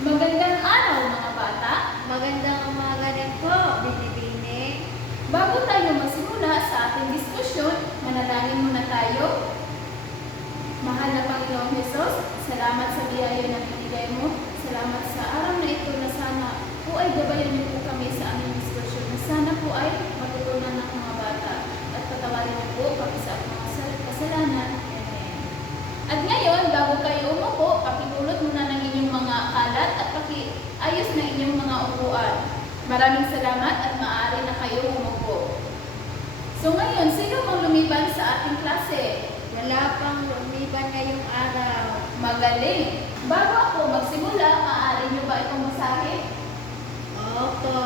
Magandang araw mga bata. Magandang umaga din po, Binibini. Bago tayo magsimula sa ating diskusyon, manalangin muna tayo. Mahal na Panginoong Hesus, salamat sa biyaya na binigay mo. Salamat sa araw na ito na sana po ay gabayan niyo po kami sa aming diskusyon. Na sana po ay matutunan ng mga bata at patawarin niyo po kami sa mga sal- kasalanan. Amen. At ngayon, bago kayo umupo, pakipulot muna kalat at pakiayos na inyong mga upuan. Maraming salamat at maaari na kayo umupo. So ngayon, sino mang lumiban sa ating klase? Wala pang lumiban ngayong araw. Magaling! Bago ako magsimula, maaari niyo ba itong masahe? Opo.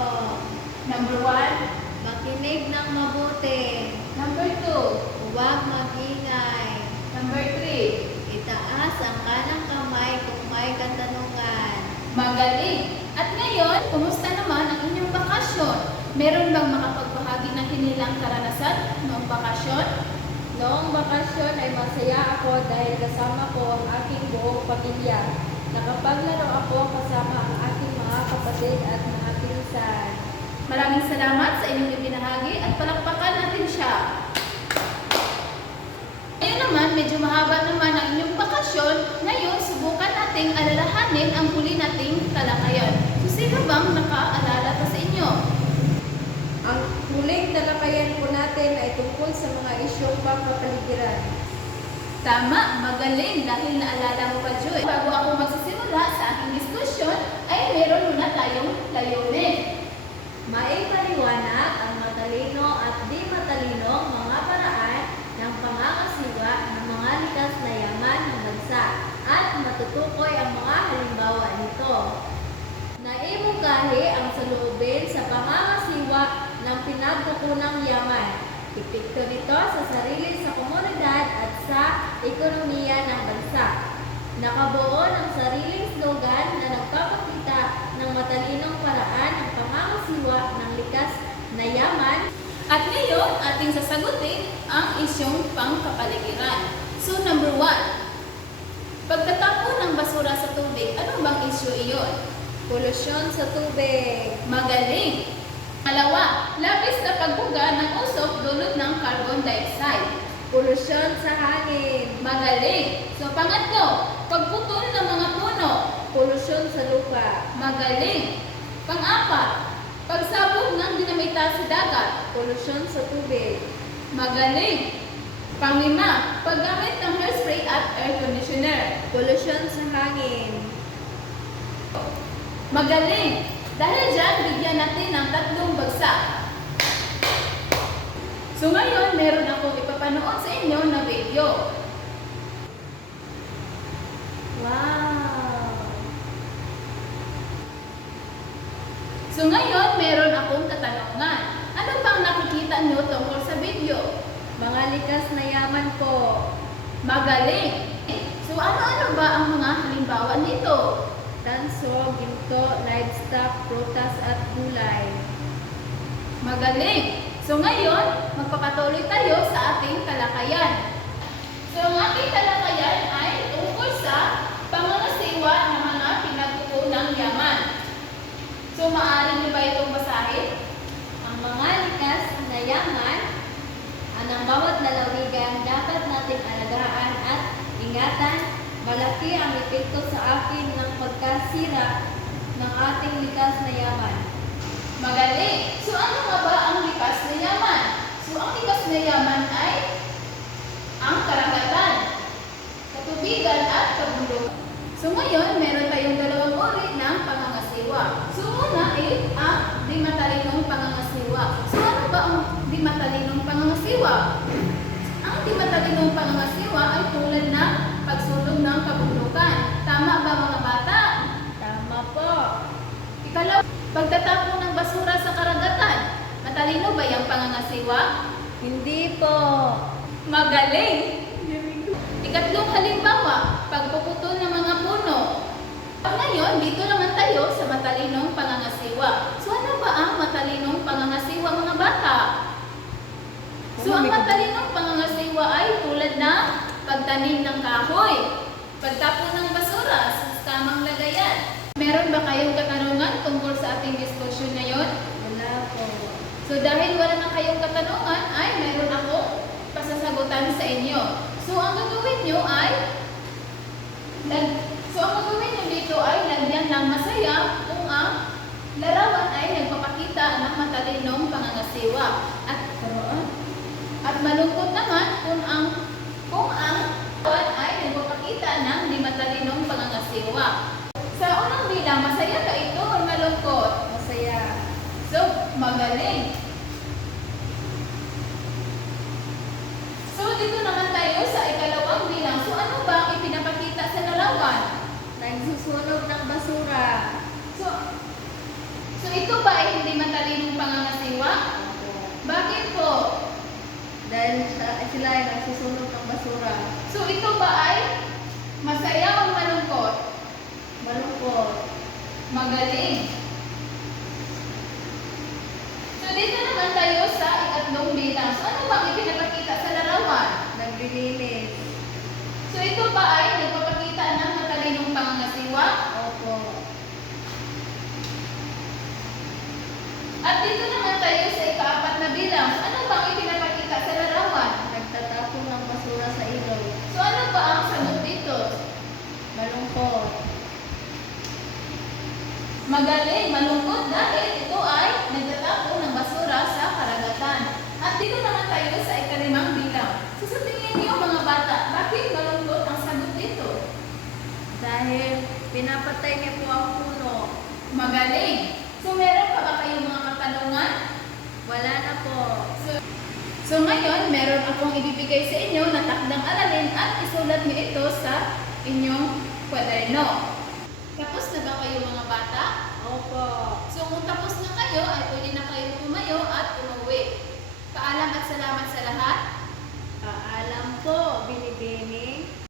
Number one. Makinig ng mabuti. Number two. Huwag magingay. Number three. Itaas ang kanang kamay kung may katanungan. Magaling! At ngayon, kumusta naman ang inyong bakasyon? Meron bang makapagbahagi ng kinilang karanasan noong bakasyon? Noong bakasyon ay masaya ako dahil kasama ko ang aking buong pamilya. Nakapaglaro ako kasama ang aking mga kapatid at mga pinsan. Maraming salamat sa inyong ibinahagi at palakpakan natin siya. Ngayon naman, medyo mahaba naman ang inyong bakasyon. Ngayon, subukan nating alalahanin ang huli nating talakayan. So, sino bang nakaalala pa sa inyo? Ang huling natin ay tungkol sa mga isyong pangkapaligiran. Tama, magaling dahil naalala mo pa, Joy. Bago ako magsisimula sa aking diskusyon, ay meron muna tayong layunin. Maipaliwanag ang matalino at di matalino mga paraan ng pangangasiwa ng mga likas na yaman ng bansa at matutukoy ang mga halimbawa nito. Naimungkahi ang salubin sa pangangasiwa ng pinagkukunang yaman. Epekto nito sa sarili sa komunidad at sa ekonomiya ng bansa. Nakabuo ng sariling slogan na nagpapakita ng matalinong paraan ng pangangasiwa ng likas na yaman At ngayon, ating sasagutin ang isyong pangkapaligiran. So, number one, pagtatapon ng basura sa tubig, ano bang isyu iyon? Polusyon sa tubig. Magaling! Malawa, labis na pagbuga ng usok dulot ng carbon dioxide. Polusyon sa hangin. Magaling! So, pangatlo, pagputol ng mga puno. Polusyon sa lupa. Magaling! Pang-apat, pagsabog ng dinamita sa dagat. Polusyon sa tubig. Magaling! Panglima, paggamit ng hairspray at air conditioner. Polusyon sa hangin. Magaling! Dahil dyan, bigyan natin ng tatlong bagsak. So ngayon, meron akong ipapanood sa inyo na video. Wow! So ngayon, meron akong katanungan. Ano bang nakikita nyo tungkol sa video? Mga likas na yaman po. Magaling! So ano-ano ba ang mga halimbawa nito? Tanso, ginto, livestock, prutas at gulay. Magaling! So ngayon, magpapatuloy tayo sa ating talakayan. So ang ating talakayan ay tungkol sa pangangasiwa ng mga pinagkukunang yaman. So maaari niyo ba itong basahin? Ang mga likas na yaman, ang bawat lalawigan dapat nating alagaan at ingatan. Malaki ang epekto sa akin ng pagkasira ng ating likas na yaman. Magaling! So ano nga ba ang likas na yaman? So ang likas na yaman ay ang karagatan, katubigan at kabundok. So ngayon, meron tayong dalawang uri ng pangangasiwa. So una ay ang di matalinong pangangasiwa. So ano ba ang di matalinong pangangasiwa? Ang di matalinong pangangasiwa ay tulad ng pagsulog ng kabundukan. Tama ba mga bata? Tama po. Ikalaw, pagtatapon ng basura sa karagatan. Yung pangangasiwa? Hindi po. Magaling! Ikatlong halimbawa, pagpuputol ng mga puno. Ngayon, dito naman tayo sa matalinong pangangasiwa. So ano ba ang matalinong pangangasiwa mga bata? So ang matalinong pangangasiwa ay tulad ng pagtanim ng kahoy, pagtapon ng basura sa tamang lagayan, Meron ba kayong katanungan tungkol sa ating diskusyon ngayon? Wala po. So dahil wala na kayong katanungan, ay meron ako pasasagutan sa inyo. So ang gagawin nyo ay, lag, so ang gagawin nyo dito ay lagyan ng masaya kung ang larawan ay nagpapakita ng matalinong pangangasiwa. At at malungkot naman kung ang kung ang larawan ay nagpapakita ng di matalinong pangangasiwa. Sa unang bilang, masaya ka ito o malungkot? Masaya. So, magaling. So, dito naman tayo sa ikalawang bilang. So, ano ba ang ipinapakita sa larawan? Nagsusunog ng basura. So, so ito ba ay hindi matalinong pangangasiwa? Bakit po? Dahil sa, sila ay nagsusunog ng basura. So, ito ba ay masaya o malungkot? Malungkot. Magaling. So, dito naman tayo sa ikatlong bilang. So, ano ba ang ipinapakita sa larawan? Naglilinis. So, ito ba ay nagpapakita ng matalinong pangangasiwa? Opo. At dito naman tayo sa ikaapat na bilang. So, ano ba ang ipinapakita sa larawan? Nagtatapon ng basura sa ilog. So, ano ba ang sagot dito? Malungkot. Magaling, malungkot dahil ito ay nagtatapon ng basura sa karagatan. At dito naman tayo sa ikalimang bilang. So, sa tingin niyo mga bata, bakit malungkot ang sagot dito? Dahil pinapatay niya po ang puno. Magaling. So, meron pa ba kayong mga katanungan? Wala na po. So, so ngayon, meron akong ibibigay sa inyo na takdang aralin at isulat niyo ito sa inyong kwaderno. Tapos na ba kayo kayo ay pwede na kayong tumayo at umuwi. Paalam at salamat sa lahat. Paalam po, Binibining.